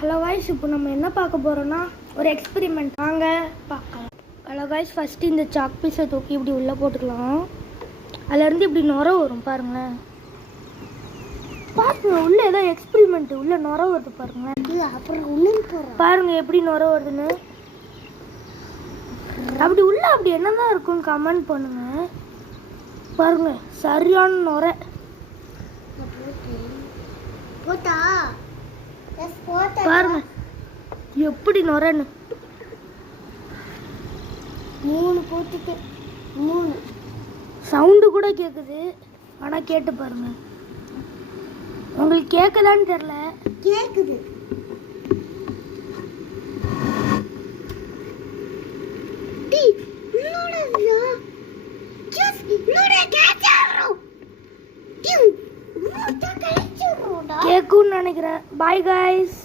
Hello guys, இப்போ நம்ம என்ன பார்க்க போகிறோன்னா ஒரு எக்ஸ்பெரிமெண்ட் வாங்க பார்க்கலாம். ஹலோ காய்ஸ், ஃபஸ்ட்டு இந்த சாக் பீஸை தூக்கி இப்படி உள்ளே போட்டுக்கலாம். அதுலேருந்து இப்படி நுர வரும் பாருங்களேன். பாருங்க, உள்ளே ஏதோ எக்ஸ்பெரிமெண்ட்டு உள்ளே நுர வருது பாருங்களேன். அப்புறம் பாருங்க எப்படி நுர வருதுன்னு. அப்படி உள்ள அப்படி என்னதான் இருக்குன்னு கமெண்ட் பண்ணுங்க. பாருங்க, சரியான நுர. பாருங்க எப்படி நுரன்னு. 3 போட்டுட்டு 3 சவுண்டு கூட கேட்குது. ஆனால் கேட்டு பாருங்க, உங்களுக்கு கேட்குதான்னு தெரில. கேட்குது. கேட்கும்னு நினைக்கிறேன். Bye guys.